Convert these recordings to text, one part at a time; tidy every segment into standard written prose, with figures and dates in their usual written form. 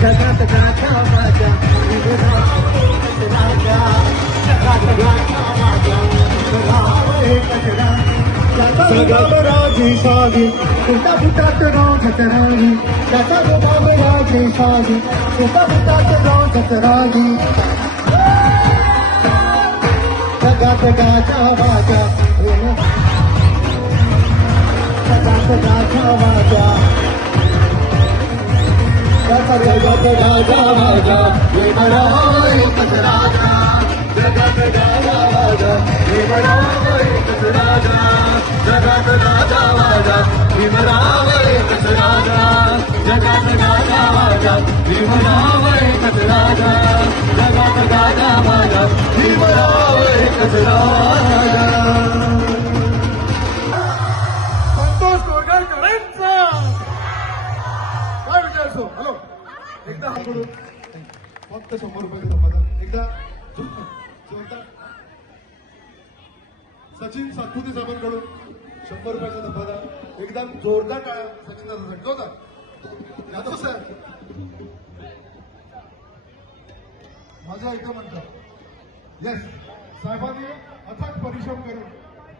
जगात गाथा माझ्या राजा, जगात गाथा माझ्या राजी साधी तुझा भूतात गाव झतरागी, त्याचा बाब राजी साधी तुझा भूतात गाव झतरागी. जगात गाथा माझ्या जगात गाथा माझ्या जगात गाथा माझ्या विमला एकच राजा, जगात गाथा माझ्या विमला एकच राजा, जगात गाथा माझ्या विमला एकच राजा, जगात गाथा माझ्या विमला एकच राजा, जगात गाथा माझ्या विमला एकच राजा. संतोष कोरगावकरांचा काय विचार असो. हॅलो एकदा हात जोडून फक्त 100 रुपये समाधान एकदा जोरदार. सचिन सातपुते साहेबांकडून 100 रुपयाचा धब्बादान एकदम जोरदार टाळ्या सचिन दादासाठी. जोरदार यादव साहेब माझं एकदम म्हणतात येस साहेबांनी अथक परिश्रम करून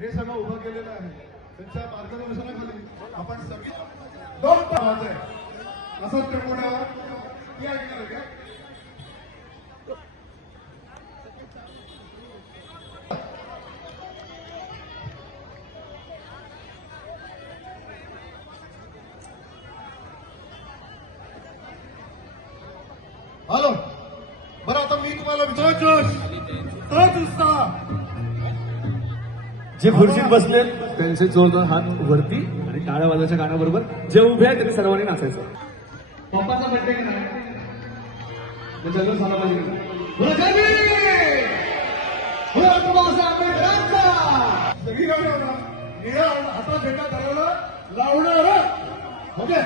हे सगळं उभं केलेलं आहे. त्यांच्या मार्गदर्शनाखाली आपण सगळी 2 पाहत आहे असं त्रिपुरावर ती ऐकणार का. हॅलो बरं आता मी तुम्हाला तोच उत्साह जे खुर्चीत बसले त्यांचे जोरदार हात वरती आणि टाळ्या वाजवायच्या गाण्याबरोबर जे उभे आहेत त्यांनी सर्वांनी नाचायचं. पप्पाचा बड्डे का नाही जल्लोष झाला पाहिजे. सगळी गाडी निळ्या हातात झेंडा धरायला लावणार. ओके